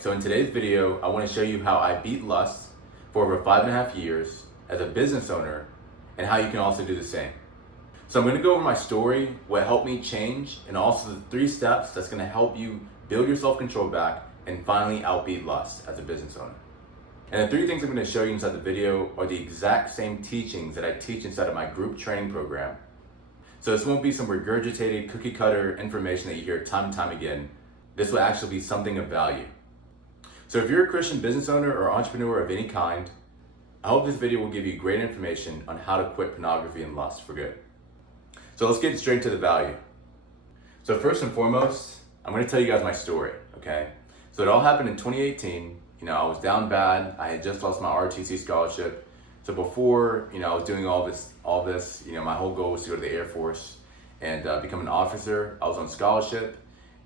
So in today's video, I want to show you how I beat lust for over 5.5 years as a business owner and how you can also do the same. So I'm going to go over my story, what helped me change, and also the 3 steps that's going to help you build your self-control back and finally outbeat lust as a business owner. And the 3 things I'm going to show you inside the video are the exact same teachings that I teach inside of my group training program. So this won't be some regurgitated cookie cutter information that you hear time and time again. This will actually be something of value. So if you're a Christian business owner or entrepreneur of any kind, I hope this video will give you great information on how to quit pornography and lust for good. So let's get straight to the value. So first and foremost, I'm going to tell you guys my story, okay? So it all happened in 2018. I was down bad. I had just lost my ROTC scholarship. So before, I was doing all this, my whole goal was to go to the Air Force and become an officer. I was on scholarship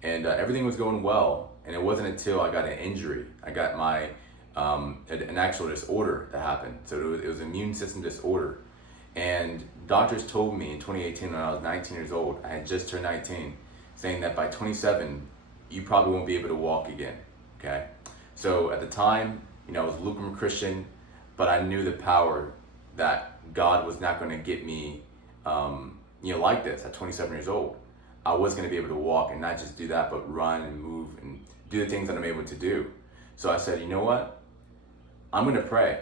and everything was going well. And it wasn't until I got an injury, I got my, an actual disorder that happened. So it was an immune system disorder. And doctors told me in 2018 when I was 19 years old, I had just turned 19, saying that by 27, you probably won't be able to walk again, okay? So at the time, I was a lukewarm Christian, but I knew the power that God was not going to get me, like this at 27 years old. I was going to be able to walk and not just do that, but run and move and do the things that I'm able to do. So I said, you know what? I'm going to pray.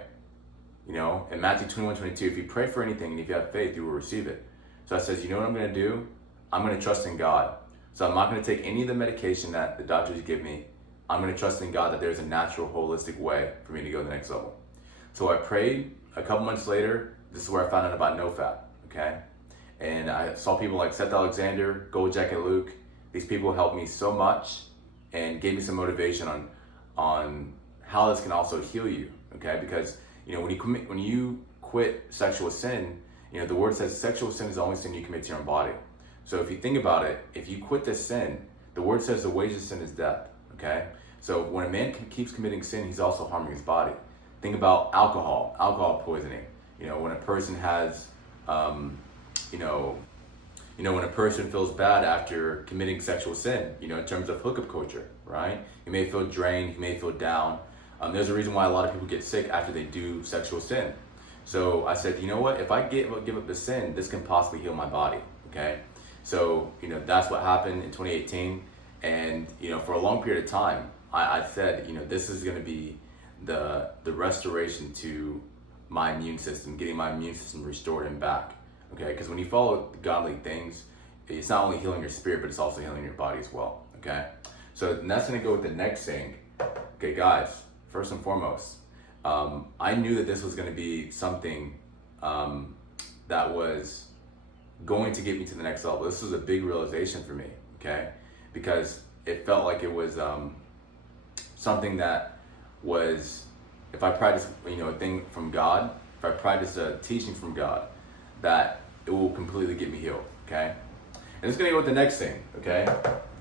In Matthew 21:22, if you pray for anything and if you have faith, you will receive it. So I said, you know what I'm going to do? I'm going to trust in God. So I'm not going to take any of the medication that the doctors give me. I'm going to trust in God that there's a natural, holistic way for me to go to the next level. So I prayed. A couple months later, this is where I found out about NoFap, okay? And I saw people like Seth Alexander, Gold Jacket Luke. These people helped me so much and gave me some motivation on how this can also heal you, okay? Because when you quit sexual sin, the word says sexual sin is the only sin you commit to your own body. So if you think about it, if you quit this sin, the word says the wages of sin is death, okay? So when a man keeps committing sin, he's also harming his body. Think about alcohol poisoning. When a person has, when a person feels bad after committing sexual sin, in terms of hookup culture, right? You may feel drained, you may feel down. There's a reason why a lot of people get sick after they do sexual sin. So I said, you know what? If I give up the sin, this can possibly heal my body, okay? So, that's what happened in 2018. And, for a long period of time, I said, this is going to be the restoration to my immune system, getting my immune system restored and back, okay? Because when you follow godly things, it's not only healing your spirit, but it's also healing your body as well, okay? So that's going to go with the next thing. Okay, guys, first and foremost, I knew that this was going to be something that was going to get me to the next level. This was a big realization for me, okay? Because it felt like it was something that was, if I practice, a thing from God, if I practice a teaching from God, that it will completely get me healed, okay? And it's gonna go with the next thing, okay?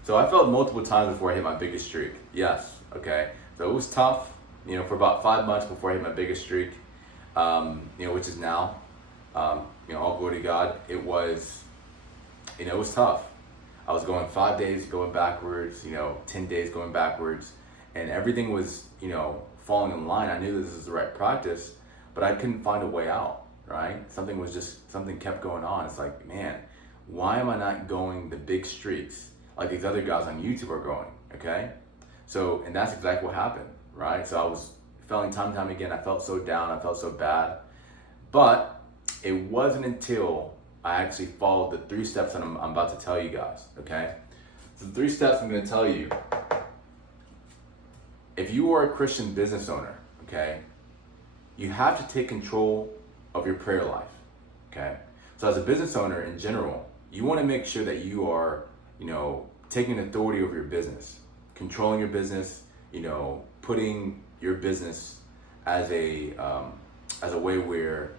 So I felt multiple times before I hit my biggest streak. Yes, okay? So it was tough, for about 5 months before I hit my biggest streak, which is now, all glory to God. It was, it was tough. I was going 5 days going backwards, 10 days going backwards, and everything was, falling in line. I knew this was the right practice, but I couldn't find a way out, right? Something kept going on. It's like, man, why am I not going the big streaks like these other guys on YouTube are going, okay? So, and that's exactly what happened, right? So I was failing time and time again. I felt so down, I felt so bad. But it wasn't until I actually followed the 3 steps that I'm about to tell you guys, okay? So the 3 steps I'm gonna tell you. If you are a Christian business owner, okay, you have to take control of your prayer life, okay? So as a business owner in general, you wanna make sure that you are, taking authority over your business, controlling your business, putting your business as a way where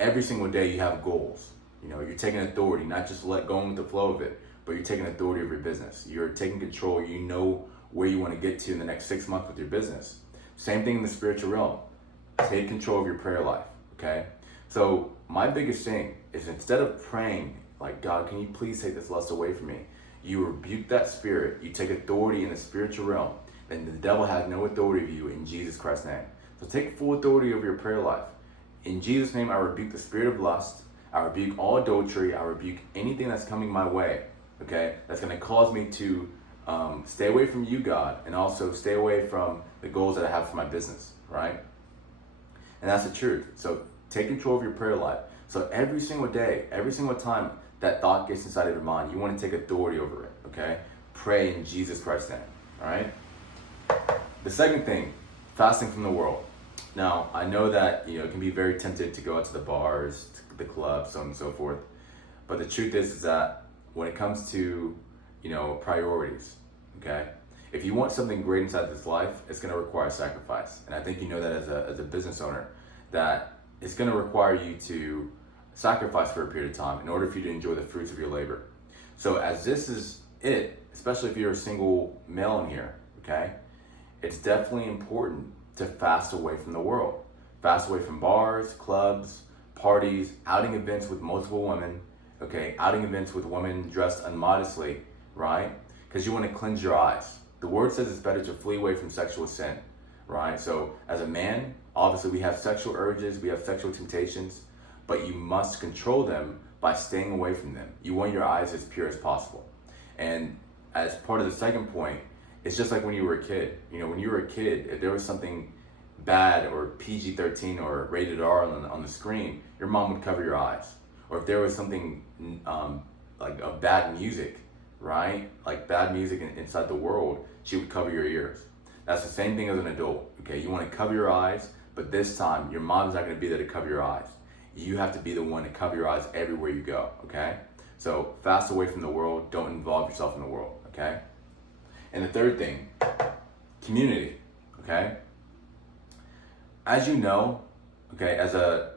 every single day you have goals. You're taking authority, not just going with the flow of it, but you're taking authority of your business. You're taking control. You know where you want to get to in the next 6 months with your business. Same thing in the spiritual realm. Take control of your prayer life, okay? So my biggest thing is, instead of praying like, God, can you please take this lust away from me? You rebuke that spirit. You take authority in the spiritual realm. and the devil has no authority of you in Jesus Christ's name. So take full authority over your prayer life. In Jesus' name, I rebuke the spirit of lust. I rebuke all adultery. I rebuke anything that's coming my way, okay, that's going to cause me to stay away from you, God, and also stay away from the goals that I have for my business, right? And that's the truth. So take control of your prayer life. So every single day, every single time that thought gets inside of your mind, you want to take authority over it, okay? Pray in Jesus Christ's name, all right? The second thing, fasting from the world. Now, I know that, it can be very tempted to go out to the bars, to the clubs, so on and so forth. But the truth is that when it comes to, priorities, okay? If you want something great inside this life, it's going to require sacrifice. And I think you know that as a business owner, that it's going to require you to sacrifice for a period of time in order for you to enjoy the fruits of your labor. So as this is it, especially if you're a single male in here, okay, it's definitely important to fast away from the world. Fast away from bars, clubs, parties, outing events with multiple women, okay, outing events with women dressed immodestly, right? Because you want to cleanse your eyes. The word says it's better to flee away from sexual sin, right? So as a man, obviously we have sexual urges, we have sexual temptations, but you must control them by staying away from them. You want your eyes as pure as possible. And as part of the second point, it's just like when you were a kid. When you were a kid, if there was something bad or PG-13 or rated R on the screen, your mom would cover your eyes. Or if there was something like a bad music, right? Like bad music inside the world, she would cover your ears. That's the same thing as an adult, okay? You want to cover your eyes, but this time your mom's not going to be there to cover your eyes. You have to be the one to cover your eyes everywhere you go, okay? So fast away from the world, don't involve yourself in the world, okay? And the third thing, community, okay? As you know, okay, as a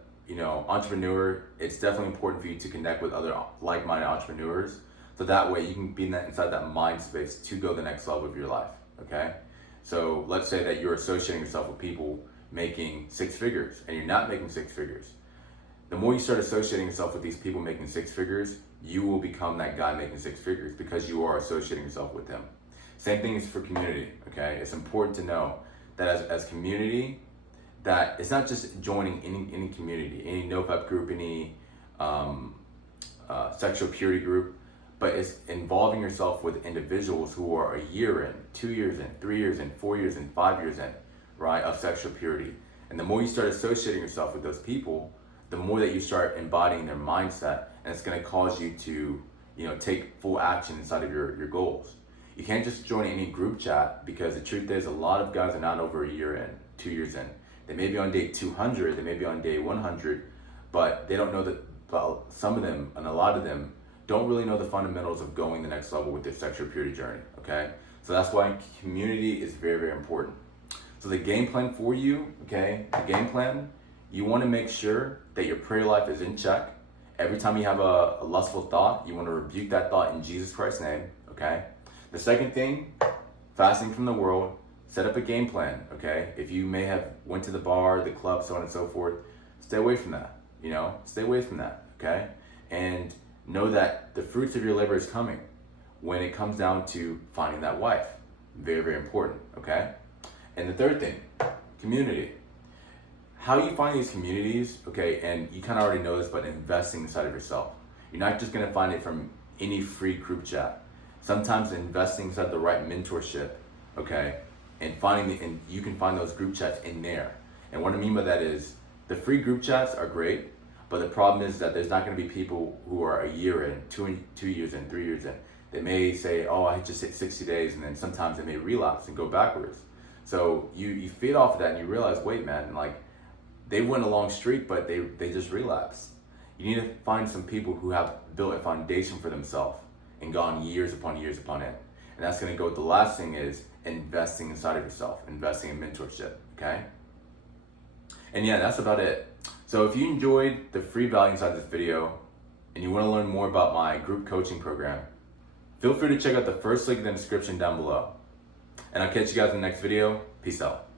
entrepreneur, it's definitely important for you to connect with other like-minded entrepreneurs, so that way you can be inside that mind space to go the next level of your life, okay? So let's say that you're associating yourself with people making six figures and you're not making six figures. The more you start associating yourself with these people making six figures, you will become that guy making six figures because you are associating yourself with them. Same thing is for community, okay? It's important to know that as community, that it's not just joining any community, any NoFap group, any sexual purity group, but it's involving yourself with individuals who are a year in, 2 years in, 3 years in, 4 years in, 5 years in, right, of sexual purity. And the more you start associating yourself with those people, the more that you start embodying their mindset, and it's going to cause you to, take full action inside of your goals. You can't just join any group chat, because the truth is a lot of guys are not over a year in, 2 years in. They may be on day 200, they may be on day 100, but they don't know that, well, some of them, and a lot of them, don't really know the fundamentals of going the next level with their sexual purity journey, okay? So that's why community is very, very important. So the game plan for you, okay, the game plan, you want to make sure that your prayer life is in check. Every time you have a lustful thought, you want to rebuke that thought in Jesus Christ's name, okay? The second thing, fasting from the world, set up a game plan, okay? If you may have went to the bar, the club, so on and so forth, stay away from that, stay away from that, okay? And know that the fruits of your labor is coming when it comes down to finding that wife. Very, very important, okay? And the third thing, community. How you find these communities, okay, and you kind of already know this, but investing inside of yourself. You're not just gonna find it from any free group chat. Sometimes investing inside the right mentorship, okay, and you can find those group chats in there. And what I mean by that is, the free group chats are great, but the problem is that there's not gonna be people who are a year in, 2 years in, 3 years in. They may say, oh, I just hit 60 days, and then sometimes they may relapse and go backwards. So you feed off of that and you realize, wait, man, like, they went a long streak, but they just relapsed. You need to find some people who have built a foundation for themselves and gone years upon years upon it. And that's gonna go with the last thing is investing inside of yourself, investing in mentorship, okay? And yeah, that's about it. So if you enjoyed the free value inside this video and you wanna learn more about my group coaching program, feel free to check out the first link in the description down below. And I'll catch you guys in the next video. Peace out.